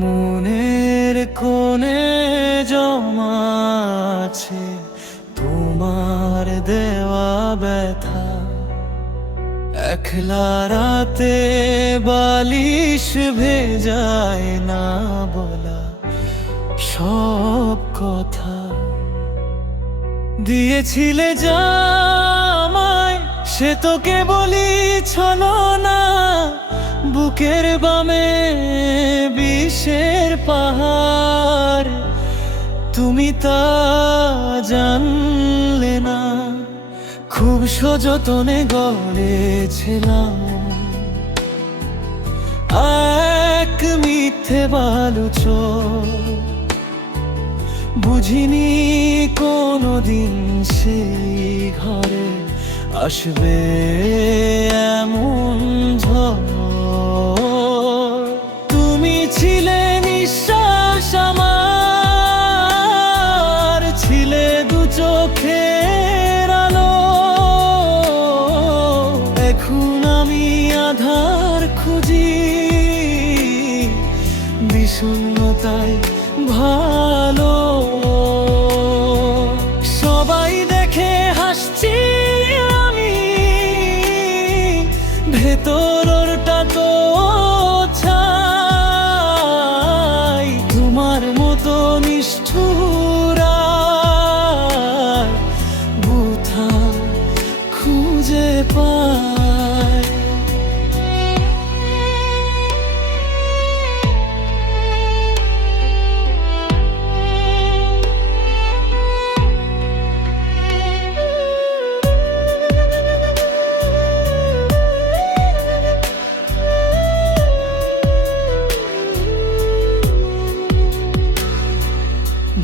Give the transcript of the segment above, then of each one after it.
মনের কোণে জমা আছে তোমার দেওয়া ব্যথা। একলা রাতে বালিশ ভেজায় না বলা সব কথা। দিয়েছিলে জামায় সে তো কেবলই ছলনা, বুকের বামে বিষের পাহাড় তুমি তা জানলে না। খুব সযতনে গড়েছিলাম এক মিথ্যে বালুচর, বুঝিনি কোনদিন সেই ঘরে আসবে এমন ঝড়। তুমি ছিলে নিঃশ্বাস আমার, ছিলে দু চোখের আলো। এখন আমি আধার খুঁজি, বিষণ্ণতায় ভালো। সবাই দেখে হাসছি আমি, ভেতরটা তো ছাই। তোমার মতো নিষ্ঠুর আর বৃথা খুঁজে পাই।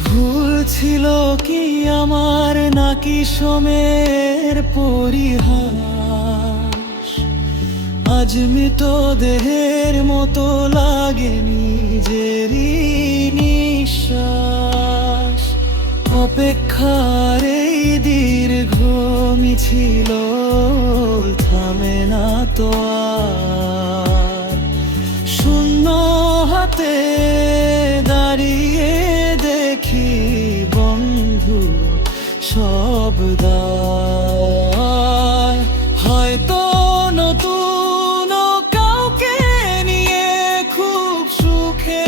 ভুল ছিল কি আমার, নাকি সময়ের পরিহাস? আজ মৃত দেহের মতো লাগে নিজেরই নিঃশ্বাস। অপেক্ষার এই দীর্ঘ মিছিল থামে না তো আর। শূন্য হাতে দাঁড়িয়ে দেখি বন্ধু সব দ্বার। হয়তো নতুন কাউকে নিয়ে খুব সুখে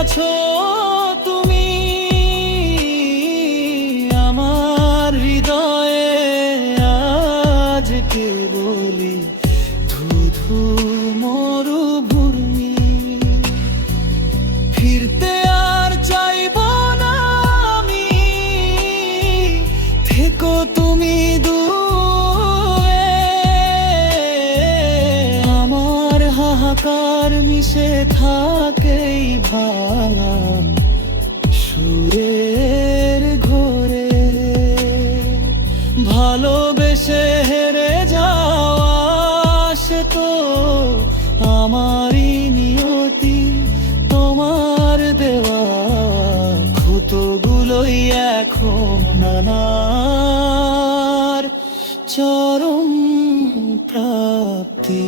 আছো তুমি। আমার হৃদয়ে আজ কেবলই ধুধু মরুভূমি। ফিরতে আর চাইব না আমি, থেকো তুমি দূরে। আমার হাহাকার মিশে থাকেই ভাঙা সুরের ঘোরে। ভালোবেসে হেরে যাওয়া সে তো আমারই নিয়তি। তোমার দেওয়া ক্ষতগুলোই এখন নানার চরম প্রাপ্তি।